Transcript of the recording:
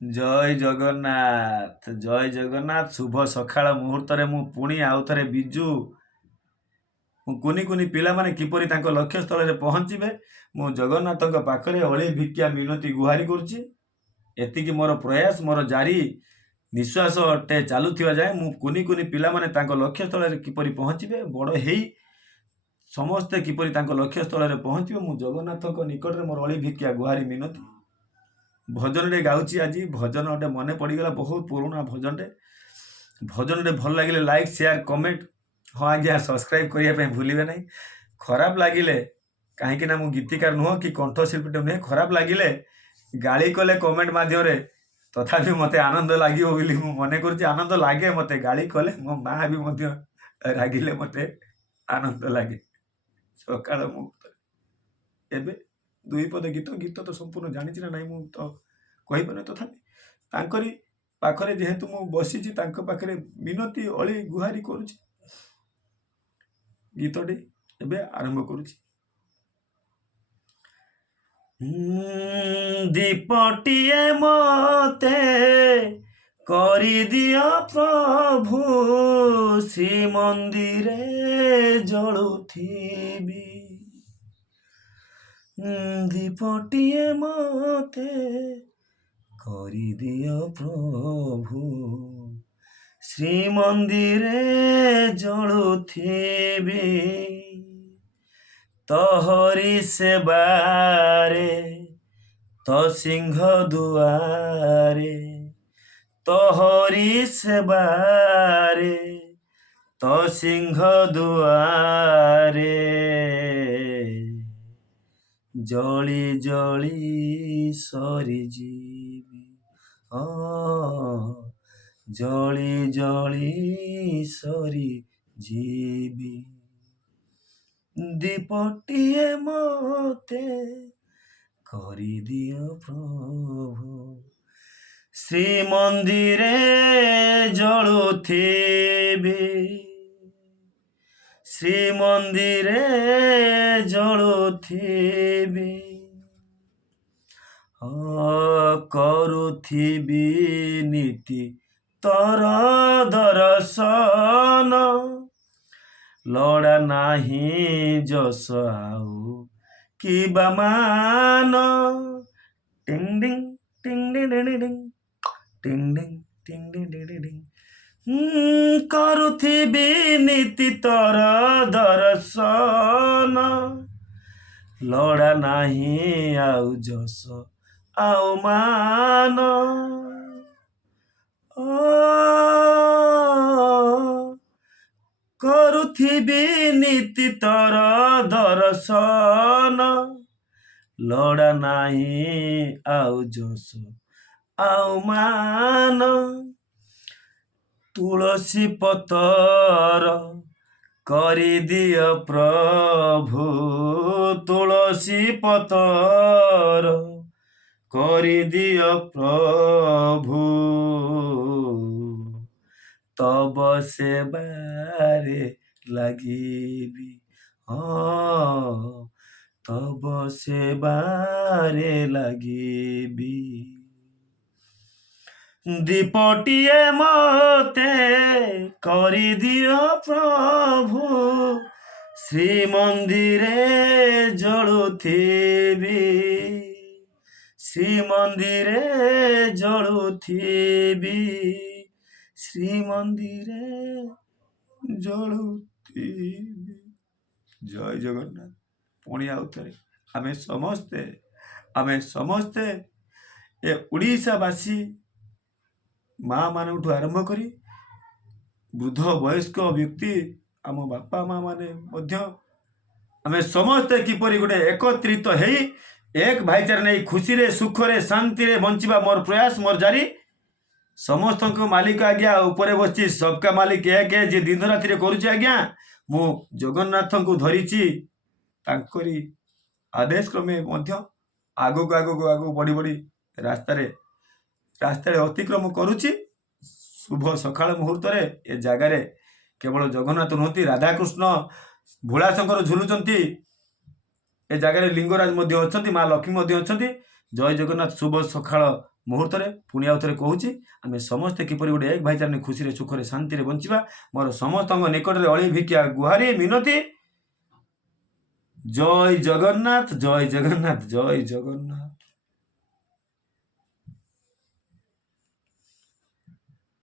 ଜୟ ଜଗନ୍ନାଥ, ଜୟ ଜଗନ୍ନାଥ। ଶୁଭ ସକାଳ ମୁହୂର୍ତ୍ତରେ ମୁଁ ପୁଣି ଆଉ ଥରେ ବିଜୁ କୁନି କୁନି ପିଲାମାନେ କିପରି ତାଙ୍କ ଲକ୍ଷ୍ୟସ୍ଥଳରେ ପହଞ୍ଚିବେ, ମୁଁ ଜଗନ୍ନାଥଙ୍କ ପାଖରେ ଅଳି ଭିକ୍ଷା ମିନତି ଗୁହାରି କରୁଛି। ଏତିକି ମୋର ପ୍ରୟାସ, ମୋର ଜାରି ନିଶ୍ୱାସଟେ ଚାଲୁଥିବା ଯାଏ ମୁଁ କୁନି କୁନି ପିଲାମାନେ ତାଙ୍କ ଲକ୍ଷ୍ୟସ୍ଥଳରେ କିପରି ପହଞ୍ଚିବେ, ବଡ଼ ହେଇ ସମସ୍ତେ କିପରି ତାଙ୍କ ଲକ୍ଷ୍ୟସ୍ଥଳରେ ପହଞ୍ଚିବେ, ମୁଁ ଜଗନ୍ନାଥଙ୍କ ନିକଟରେ ମୋର ଅଳି ଭିକ୍ଷା ଗୁହାରି ମିନତି। ଭଜନଟେ ଗାଉଛି ଆଜି, ଭଜନ ଗୋଟେ ମନେ ପଡ଼ିଗଲା, ବହୁତ ପୁରୁଣା ଭଜନଟେ। ଭଜନଟେ ଭଲ ଲାଗିଲେ ଲାଇକ୍, ସେୟାର, କମେଣ୍ଟ, ହଁ ଆଜ୍ଞା ସବସ୍କ୍ରାଇବ୍ କରିବା ପାଇଁ ଭୁଲିବେ ନାହିଁ। ଖରାପ ଲାଗିଲେ, କାହିଁକିନା ମୁଁ ଗୀତିକାର ନୁହଁ କି କଣ୍ଠଶିଳ୍ପୀଟେ ନୁହେଁ, ଖରାପ ଲାଗିଲେ ଗାଳି କଲେ କମେଣ୍ଟ ମାଧ୍ୟମରେ ତଥାପି ମୋତେ ଆନନ୍ଦ ଲାଗିବ ବୋଲି ମୁଁ ମନେ କରୁଛି। ଆନନ୍ଦ ଲାଗେ ମୋତେ, ଗାଳି କଲେ ମୋ ମାଆ ବି ମଧ୍ୟ ରାଗିଲେ ମୋତେ ଆନନ୍ଦ ଲାଗେ। ସକାଳ ମୁହୂର୍ତ୍ତରେ ଏବେ ଦୁଇ ପଦ ଗୀତ ତ ସମ୍ପୂର୍ଣ୍ଣ ଜାଣିଛି ନା ନାହିଁ ମୁଁ ତ କହିପାରୁନି, ତଥାପି ତାଙ୍କରି ପାଖରେ ଯେହେତୁ ମୁଁ ବସିଛି, ତାଙ୍କ ପାଖରେ ମିନତି ଅଳି ଗୁହାରି କରୁଛି। ଗୀତଟି ଏବେ ଆରମ୍ଭ କରୁଛି। ଦୀପଟିଏ ମତେ କରିଦିଅ ପ୍ରଭୁ, ଶ୍ରୀମନ୍ଦିରେ ଜଳୁଥିବି। ଦୀପଟିଏ ମତେ କରିଦିଅ ପ୍ରଭୁ, ଶ୍ରୀମନ୍ଦିରେ ଜଳୁଥିବି। ତୋହରି ସେବାରେ ତ ସିଂହ ଦୁଆରେ, ତୋହରି ସେବାରେ ତ ସିଂହ ଦୁଆରେ, ଜଳି ଜଳି ସରିଯିବି। ଜଳି ଜଳି ସରିଯିବି। ଦୀପଟିଏ ମତେ କରିଦିଅ ପ୍ରଭୁ, ଶ୍ରୀମନ୍ଦିରେ ଜଳୁଥିବି। ଶ୍ରୀମନ୍ଦିରେ ଜଳୁଥିବି। କରୁଥିବି ନୀତି ତୋର ଦର୍ଶନ, ଲୋଡ଼ା ନାହିଁ ଯଶ ଆଉ କିବା ମାନ। ଟିଂ ଡିଂ ଟିଂ ଡିଂ ଡିଂ ଡିଂ ଟିଂ ଡିଂ ଟିଂ ଡିଂ ଡିଂ ଡିଂ। କରୁଥିବି ନୀତି ତୋର ଦର୍ଶନ, ଲୋଡ଼ା ନାହିଁ ଆଉ ଯଶ ଆଉ ମାନ। କରୁଥିବି ନୀତି ତୋର ଦର୍ଶନ, ଲୋଡ଼ା ନାହିଁ ଆଉ ଯଶ ଆଉ ମାନ। ତୁଳସୀ ପତର କରିଦିଅ ପ୍ରଭୁ, ତୁଳସୀ ପତର କରିଦିଅ ପ୍ରଭୁ, ତବ ସେବାରେ ଲାଗିବି। ତବ ସେବାରେ ଲାଗିବି। ଦୀପଟିଏ ମତେ କରିଦିଅ ପ୍ରଭୁ, ଶ୍ରୀମନ୍ଦିରେ ଜଳୁଥିବି। ଶ୍ରୀମନ୍ଦିରେ ଜଳୁଥିବି। ଶ୍ରୀମନ୍ଦିରେ ଜଳୁଥିବି। ଜୟ ଜଗନ୍ନାଥ। ପୁଣି ଆଉ ଥରେ ଆମେ ସମସ୍ତେ ଏ ଓଡ଼ିଶାବାସୀ, ମା ମାନଙ୍କଠୁ ଆରମ୍ଭ କରି ବୃଦ୍ଧ ବୟସ୍କ ବ୍ୟକ୍ତି, ଆମ ବାପା ମା ମାନେ ମଧ୍ୟ, ଆମେ ସମସ୍ତେ କିପରି ଗୋଟେ ଏକତ୍ରିତ ହେଇ ଏକ ଭାଇଚାରା ନେଇ ଖୁସିରେ ସୁଖରେ ଶାନ୍ତିରେ ବଞ୍ଚିବା ମୋର ପ୍ରୟାସ, ମୋର ଜାରି। ସମସ୍ତଙ୍କ ମାଲିକ ଆଜ୍ଞା ଉପରେ ବସିଛି, ସବକା ମାଲିକ ଏକ, ଯିଏ ଦିନ ରାତିରେ କରୁଛି ଆଜ୍ଞା। ମୁଁ ଜଗନ୍ନାଥଙ୍କୁ ଧରିଛି, ତାଙ୍କରି ଆଦେଶ କ୍ରମେ ମଧ୍ୟ ଆଗକୁ ବଢ଼ି ବଢ଼ି ରାସ୍ତାରେ ଅତିକ୍ରମ କରୁଛି। ଶୁଭ ସକାଳ ମୁହୂର୍ତ୍ତରେ ଏ ଜାଗାରେ କେବଳ ଜଗନ୍ନାଥ ନୁହନ୍ତି, ରାଧାକୃଷ୍ଣ ଭୋଳାଶଙ୍କର ଝୁଲୁଛନ୍ତି। ଏ ଜାଗାରେ ଲିଙ୍ଗରାଜ ମଧ୍ୟ ଅଛନ୍ତି, ମା ଲକ୍ଷ୍ମୀ ମଧ୍ୟ ଅଛନ୍ତି। ଜୟ ଜଗନ୍ନାଥ। ଶୁଭ ସକାଳ ମୁହୂର୍ତ୍ତରେ ପୁଣି ଆଉ ଥରେ କହୁଛି, ଆମେ ସମସ୍ତେ କିପରି ଗୋଟେ ଏକ ଭାଇଚାରା ନେଇ ଖୁସିରେ ସୁଖରେ ଶାନ୍ତିରେ ବଞ୍ଚିବା। ମୋର ସମସ୍ତଙ୍କ ନିକଟରେ ଅଳି ଭିକ୍ଷା ଗୁହାରି ମିନତି। ଜୟ ଜଗନ୍ନାଥ, ଜୟ ଜଗନ୍ନାଥ, ଜୟ ଜଗନ୍ନାଥ।